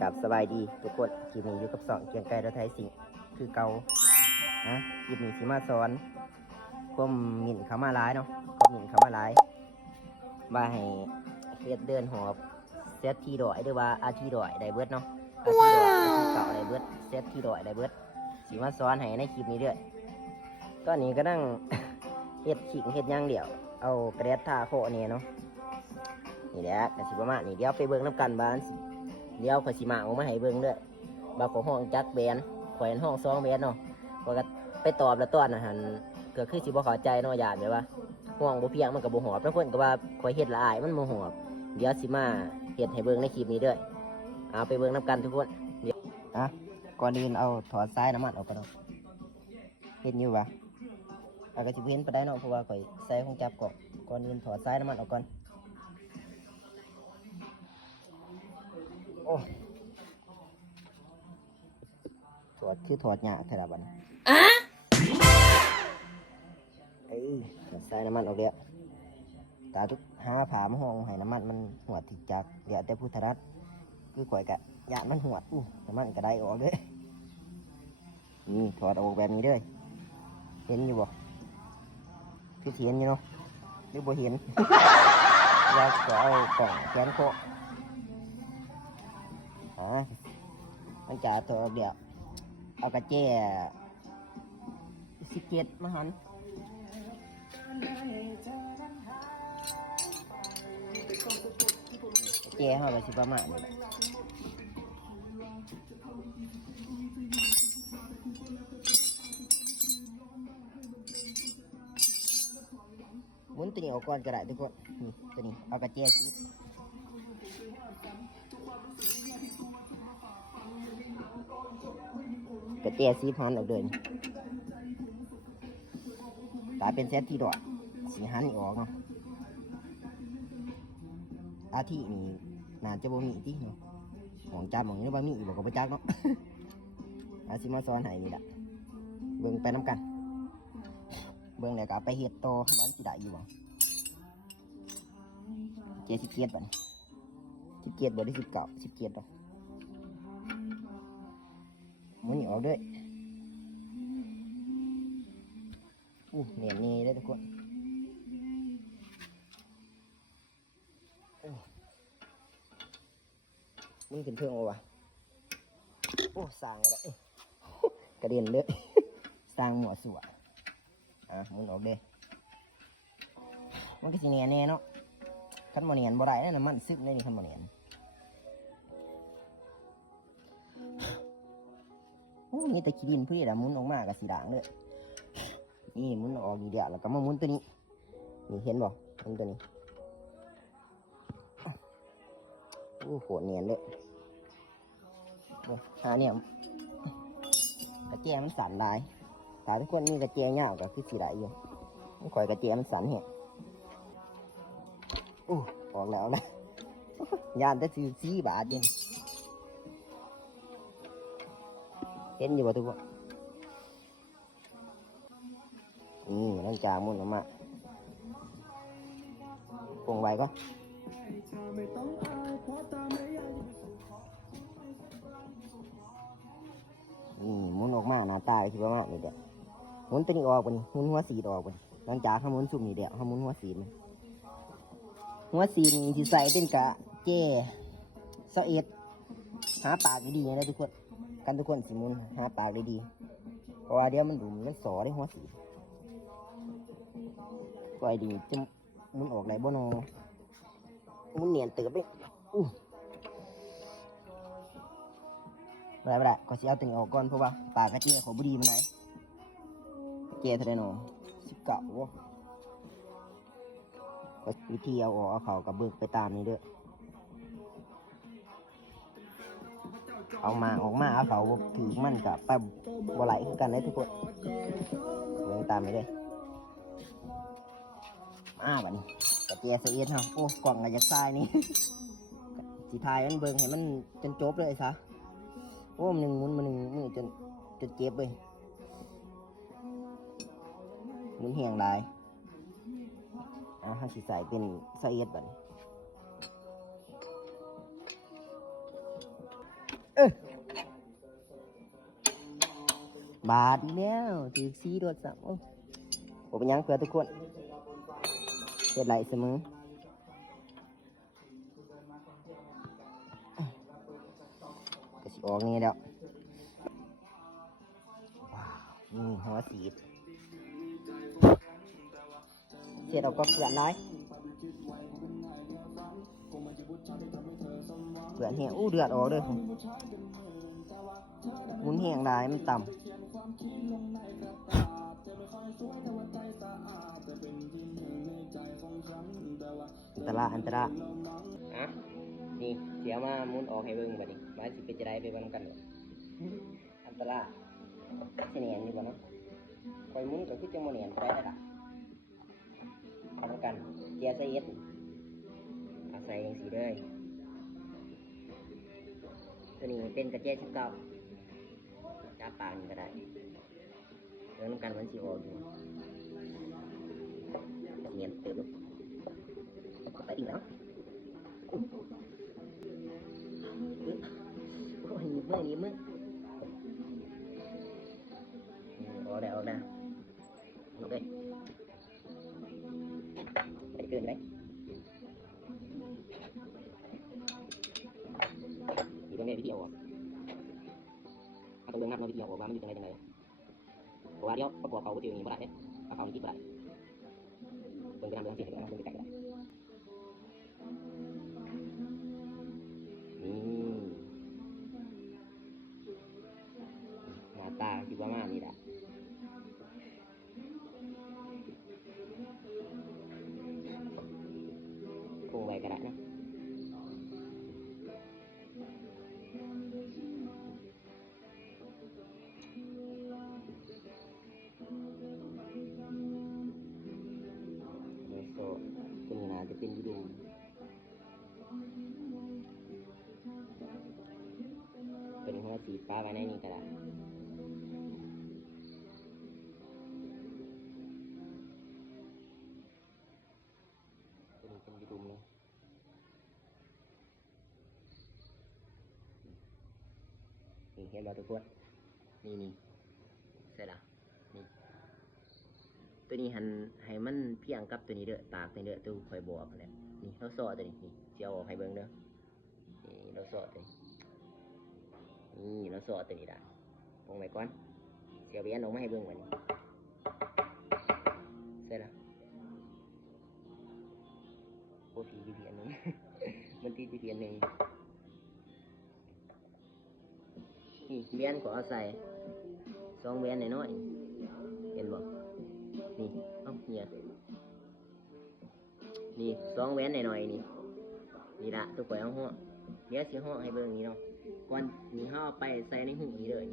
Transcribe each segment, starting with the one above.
กับสบายดีทุกคนคลิปนี้อยู่กับ2เกียงไก่รถไทยสิงคือเก่าคลิปนี้สิมาสอนก้มหมิ่นเขามาร้ายเนาะก้มหมิ่นเขามาร้ายมาให้เฮ็ดเดินหอบเซตที่ดอยหรือว่าอาทีดอยได้เบิดเนาะอาทีดอยอาทีเก่าได้เบิดเซตที่ดอยได้เบิดสิมาสอนให้ในคลิปนี้เด้อตอนนี้ก็นั่ง เฮ็ดขิงเฮ็ดย่างเดี่ยวเอากระเด็ดทาโคเนี่ยเนาะนี่แหละกระสิประมาณนี้เดี๋ยวไปเบิ่งน้ำกันบ้านเดี๋ยวข่อยสิมาเอามาให้เบิ่งเด้อบางของห้องจักแบนข่อยห้อง2แบนเนาะข่อยก็ไปตอบแล้วตอนน่ะหั่นก็คือสิบ่เข้าใจเนาะญาติแบบว่าห้องบ่เพียงมันก็บ่หอบแล้วเพิ่นก็ว่าข่อยเฮ็ดละอายมันบ่หอบเดี๋ยวสิมาเฮ็ดให้เบิ่งในคลิปนี้เด้อเอาไปเบิ่งน้ำกันทุกคนเดี๋ยวก่อนอื่นเอาถอดสายน้ำมันออกก่อนเนาะเฮ็ดอยู่ปะเอาก็สิเห็นไปได้เนาะเพราะว่าข่อยใส่ของจับก่อนอื่นถอดสายน้ำมันออกก่อนโอ้ถอดคือถอดหยาเท่าบัดนี้ใส่น้ำมันออกเดี๋ยวตาทุกหาผามาห้องให้น้ำมันมันหัวติดจักเดี๋ยวแต่พุทธรัตน์คือข่อยกะหยาดมันหัวน้ำมันก็ได้ออกเด้นี่ถอดออกแบบนี้เด้อเห็นอยู่บ่คือเห็นอยู่เนาะหรือบ่เห็น เราก็เอากล่องแขนโคมันจะถอดออกเดี๋ยวเอากระเจี๊ย17มาหันเจ๊เขาไปสิประมาณนี้หมุนตัวนี้ออกก่อนก็ได้ทุกคนนี่ตัวนี้เอากระเจี๊ยบกระเจี๊ยบสีพันออกเดินตาเป็นเซตที่ดอดสีหันออกเนาะอาทินี่น่าจะบ่มีที่เนาะหมองจับหมองนี้บ่มีบอกกับประจักษ์เนาะ อาสิมาสอนให้นี่แหละเบิ่งไปน้ำกันเบิ่งแล้วก็ไปเฮ็ดต่อบ้านสิได้อยู่บ่17บัดนี้17บ่ได้19 17ดอกมันนี่ออกด้วยเหนียนนี่ได้ทุกคนมึงขึ้นเทิงเอาวะสร้างก็ได้กระเด็นเลย สร้างหมวดสัวมึงออกเด้มันก็สิเนียนแน่เนาะคันบ่เนียนบ่ได้นะมันซึกได้นี่คันบ่เนียนนี่แต่ขี้ดินเพื่อหมุนออกมากับสีด่างเลยนี่หมุนออกดีเดียวแล้วก็มาหมุนตัวนี้นี่เห็นบ่หมุนตัวนี้โหเนียนเลยเนี่ยกระเจี๊ยมันสั่นลายถ้าทุกคนมีกระเจี๊ยเงาก็คือสีได้อยู่ไม่ค่อยกระเจี๊ยมันสั่นเหี้ยออกแล้วนะยานแต่ซื้อ4 บาทเองเห็นอยู่บ่ทุกคนนี่หลังจากมุนออกมาปรุงไว้ก็มุนออกมาหน้าตาคือประมาณนี้เด็กมุนตัวนี้ออกไปมุนหัวสีออกไปหลังจากเขามุนสุ่มนี่เดียวเขามุนหัวสีมันหัวสีนี่ที่ใส่เป็นกะเจ้21หาปากดีๆนะทุกคนกันทุกคนสิมุนหาปากดีๆเพราะว่าเดี๋ยวมันดุมันสอได้หัวสีก็ไอ้ดีจะมุนออกไหนบ่นอมุนเนียนเติบไปไม่ได้ก็สิเอาตัวนี้ออกก่อนเพราะว่าปากกระเจี๊ยของบุรีมันไหนเจี๊ยเท่าไรหนอ19วะก็วิธีเอาออกเอาเขากับเบิกไปตามนี้เด้อเอามาออกมาเอาเขาถือมันกับไปบ่ไหลคือกันได้ทุกคนเบิ่งตามไปเลยบัดนี้กระเจี๊ยเสียดเฮากล่องอะไรจากทรายนี่ สีทายมันเบิ่งให้มันจนจบเลยซะมันหนึ่งมุนมาหนึ่งมือจนเจ็บเลยมุนเหี่ยงลายให้สีใส่เป็นเสียดบัด บาทอีกแล้วถือซีโดดสับโอ้ผมเป็นหยังเพื่อทุกคนเกิดไหลเสมอก็สิออกนี่แล้วว้าวนี่หัวสีดเสียดออกก็เกลือนร้ายเกลือนแห้งอู้เดือดออกเลยหมุนแห้งได้มันต่ำอันตรายอ่ะนี่เสียมาหมุนออกให้เบิ่งบัดนี้มาสิเป็นจะได้ไปบ้างกันเลยอันตรายเสียนอยู่บ่เนาะคอยหมุนก็คือจังโมเนียนไปได้ละทำกันเจียใส่เอ็ดเอาใส่ยังสีเลยตัวนี้เป็นกระเจี๊ยบ19จับปากนี่ก็ได้เรื่องกันมันสีออกอยู่เนียนเติมไปอีกแล้วโอ้ยมือออกได้โอเคไปเกินไหมอยู่ตรงนี้วิธีเอาต้องเดินนับในวิธีเอาว่ามันอยู่ตรงไหนเพราะว่าเดี๋ยวประกอบเขาตีนี้ไม่ได้เนี่ยเอาเขาคิดไม่ได้เดินไปทำเรื่องสิ่งที่เราเดินไปไกลก็ได้หน้าตาคิดว่ามานี่แหละคงไว้ก็ได้นะตัวนี้นะจะเป็นยูดูเป็นหัวสีฟ้าไว้ในนี้ก็ได้ตัวนี้เป็นยูดูเลยนี่เห็นบ่ทุกคนนี่เสร็จแล้วนี่ตัวนี้หันให้มันเพียงกับตัวนี้เด้อตากตัวนี้เด้อตัวคอยบอกเนี่ยนี่เราสอตัวนี้นี่เจียวออกให้เบิ่งเด้อนี่เราสอตัวนี้นี่เราสอตัวนี้ได้วงไว้ก่อนเสียวเบี้ยนออกมาให้เบิ่งวันนี้เสร็จแล้วโอ้ผีอยู่เพียนนึง มันตีอยู่เพียนนึงนี่เบี้ยนก็เอาใส่2เบี้ยนน้อยๆเห็นบ่นี่เอ้าเนี่ยนี่2เบี้ยนหน่อยๆนี่ละตัวก่อยเอาห่อเดี๋ยวสิห่อให้เบิ่งนี่เนาะก่อนนี่ห่อไปใส่ในหูนี่เลย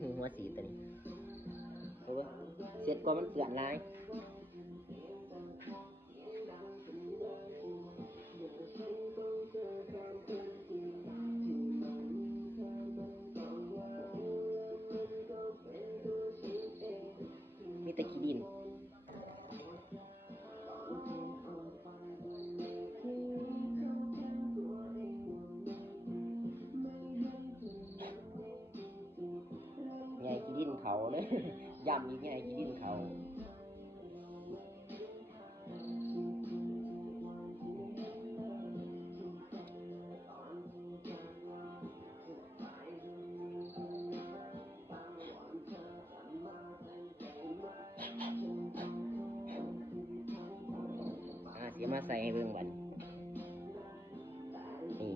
หูหัวสีตัวนี้เอาบ่เสร็จก่อนมันเกลื่อนลายมีแต่ขี้ดินไงขี้ดินเขาเลย ย้ำอีกไงขี้ดินเขาเสียมาใส่ให้เบิ่งบัดนี่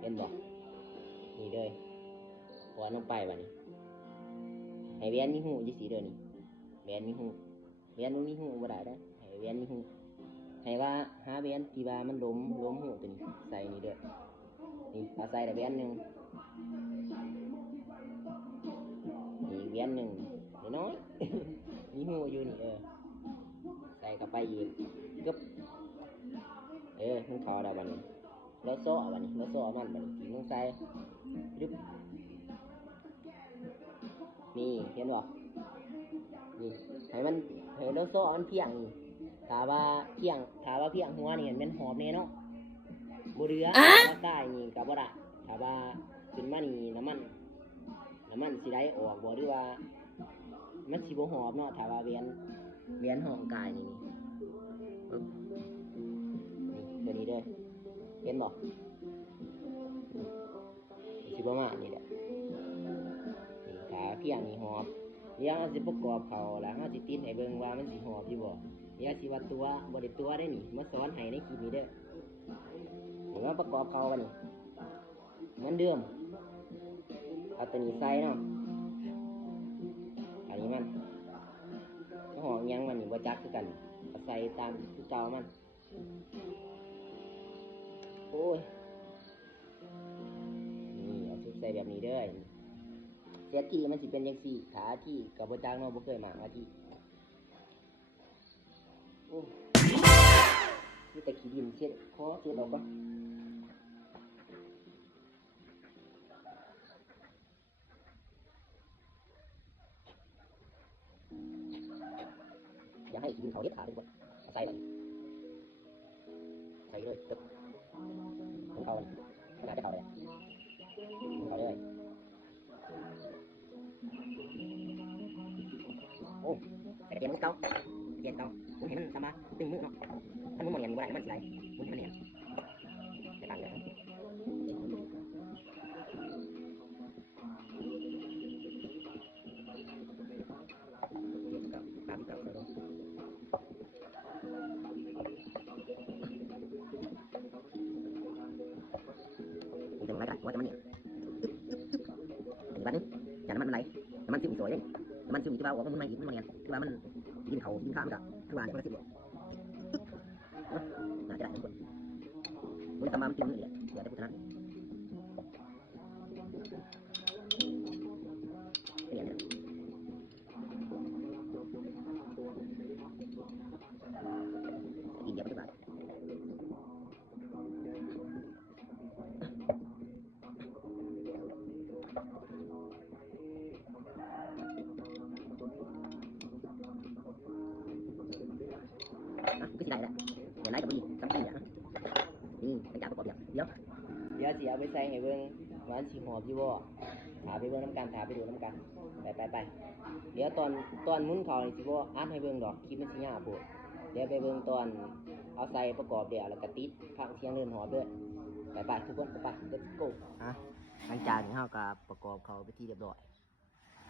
เป็นบอกนี่เลยพอลงไปบัดนี้ให้เวียนมีหูยี่สีเด้อนี่เวียนมีหูเวียนมันมีหูบ่ได้เด้อให้เวียนมีหูให้ว่าหาเวียนกี่บามันล้มหูตัวนี้ใส่นี่เด้อนี่เอาใส่แต่เวียนหนึ่งนี่เวียนหนึ่งน้อย มีหูอยู่นี่ใส่เข้าไปอีกกึบมันพอแล้วบัดนี้แล้วโซ่บัดนี้แล้วโซ่มันบัดนี้ต้องใส่ดึบนี่เห็นบ่นี่ให้มันให้แล้วโซ่มันเพียงนี่ถ้าว่าเพียงหัวนี่มันหอมแน่เนาะบ่เรือถ้าได้นี่ก็บ่ได้ถ้าว่า ขึ้นมานี่น้ำมันสิได้ออกบ่หรือว่ามันสิบ่หอบเนาะถ้าว่าเวียนห้องกายนี่ปึ๊บนี่ตัวนี้เด้อเห็นบ่สิบ่มานี่แหละนี่ขาเพียงนี่หอบเดี๋ยวเราสิประกอบเขาแล้วเราสิติดให้เบิ่งว่ามันสิหอบอยู่บ่เดี๋ยวสิว่าตัวบ่ได้ตัวได้นี่มาสอนให้ในคลิปนี้เด้อเดี๋ยวมาประกอบเขากันนี่เหมือนเดิมเอาตัวนี้ใส่เนาะอันนี้มันหอมยังมันนี่บ่จักคือกันเอาใส่ตามคือเก่ามันโอ้ยนี่เอาซุปใส่แบบนี้เด้อเสียที่มันสิเป็นจังซี่ขาที่กับบ่จักเนาะบ่เคยมาที่โอ้มีแต่ขี้ดินเช็ดคอเช็ดออกก่อนอย่าให้กินเขาเด็ดขาดเลยบ่ใส่เลยใส่เลยตึ๊บเอาเลยน่าจะเอาเลยเอาเลยโอ้ใส่กระเทียมมันเก่าผมเห็นมันทำมาตึงมือเนาะถ้ามันเนียนบ่ได้มันสิไหลมันเนียนจะตัดเลยว่าจะมันเนี่ยอีกวันนึงจากน้ำมันไหลน้ำมันซึมสวยเลยน้ำมันซึมที่ว่าออกมันไม่อีกมันเนี่ยคือว่ามันกินเขากินข้าวมันกับคือว่าเนี่ยมันซึมเลยน่าจะได้ทุกคนมันทำมามันซึมเลยเดี๋ยวได้พุทธนะเป็นอย่างนี้กินเยอะไปทุกอย่างก็สิได้แหละเดี๋ยวไล่กับพี่สักทีอ่ะนี่ไปจับประกอบเดี๋ยวสิเอาไปใส่ให้เบิ่งว่าสิหอบอยู่บ่ถาไปเบิ่งน้ำกันถาไปดูน้ำกันไปเดี๋ยวตอนมุนเขาสิบ่อัดให้เบิ่งดอกคลิปมันสิยาวโพดเดี๋ยวไปเบิ่งตอนเอาใส่ประกอบเดี๋ยวแล้วก็ติดพังเทียงเดินหอบด้วยไปทุกคนไป let's go หลังจากนี้เฮาก็ประกอบเขาไปที่เรียบร้อย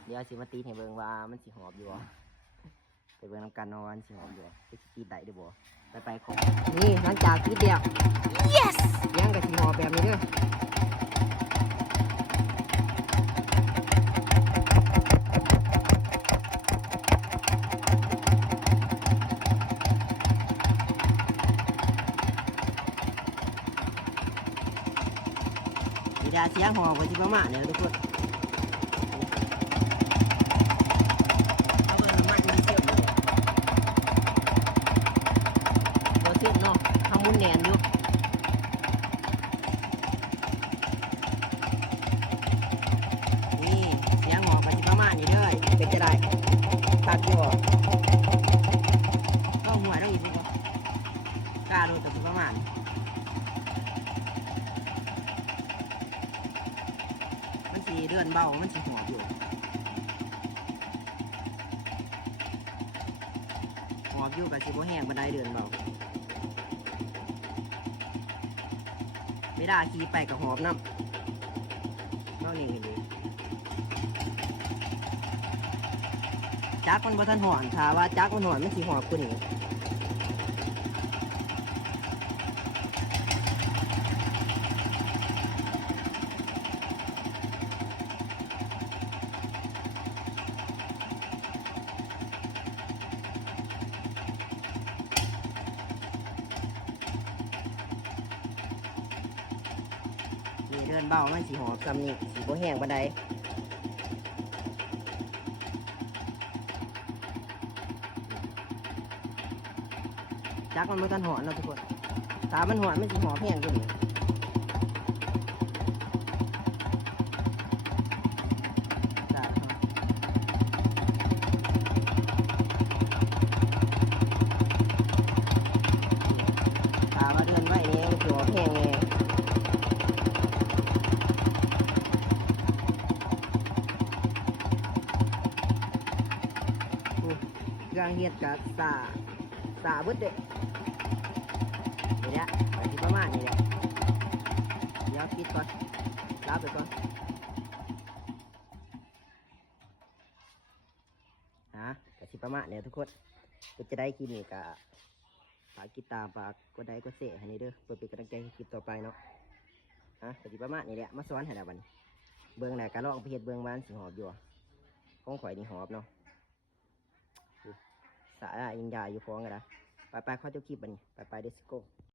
เดี๋ยวสิมาติดให้เบิ่งว่ามันสิหอบอยู่บ่ไปเบิ่งน้ำกันว่ามันสิหอบอยู่ไปติดได้ด้วยบ่ไปของนี่หลังจากติดเดียว yes ยังกับสิหอบแบบนี้เด้อเสียงหอบไปที่ประมาณเนี่ยทุกคนเอาเบอร์น้ำมันมีเสียบเลยโบเสียบเนาะทำมุนแหนนอยู่นี่เสียงหอบไปที่ประมาณนี้เด้อเป็นจะได้ตัดอยู่ก็หัวต้องอีกทีว่ากล้าโดนตัวที่ประมาณเดือนเบามันสิหอบอยู่กับสิบ่แห้งบันไดเดือนเบาไม่ได้ขี่ไปกับหอบน้ำเล่านี่เลยจักมันบ่ทันหอนถ้าว่าจักมันหอนมันสิหอบกว่านี้เดินเบามันสีหอบกำนี่สีโบแห้งบันไดจักมันไม่ทันหอนเราทุกคนตามันหอนมันสีหอบแห้งกว่านี้ตาว่าเดินไว้เนี่ยมันสีหอบแห้งไง เครื่องเฮ็ดกับสาเบิดเด้นี่แหละไปที่ประมาณนี่แหละเดี๋ยวปิดก่อนลาไปก่อนกับที่ประมาณเนี่ยทุกคนก็จะได้คลิปนี้กับฝากติดตามฝากกดไลค์กดแชร์ให้นี่เด้อเพื่อเป็นกำลังใจให้คลิปต่อไปเนาะกับที่ประมาณนี่แหละมาสอนให้แล้วบัดนี้เบิ่งแหละการลองไปเฮ็ดเบิ่งบ้านสิหอบอยู่ของข่อยนี่หอบเนาะสาระยิงยาอยู่ฟ้องกันนะไปเขาจะคลิปบัดนี้ไปเดสโก้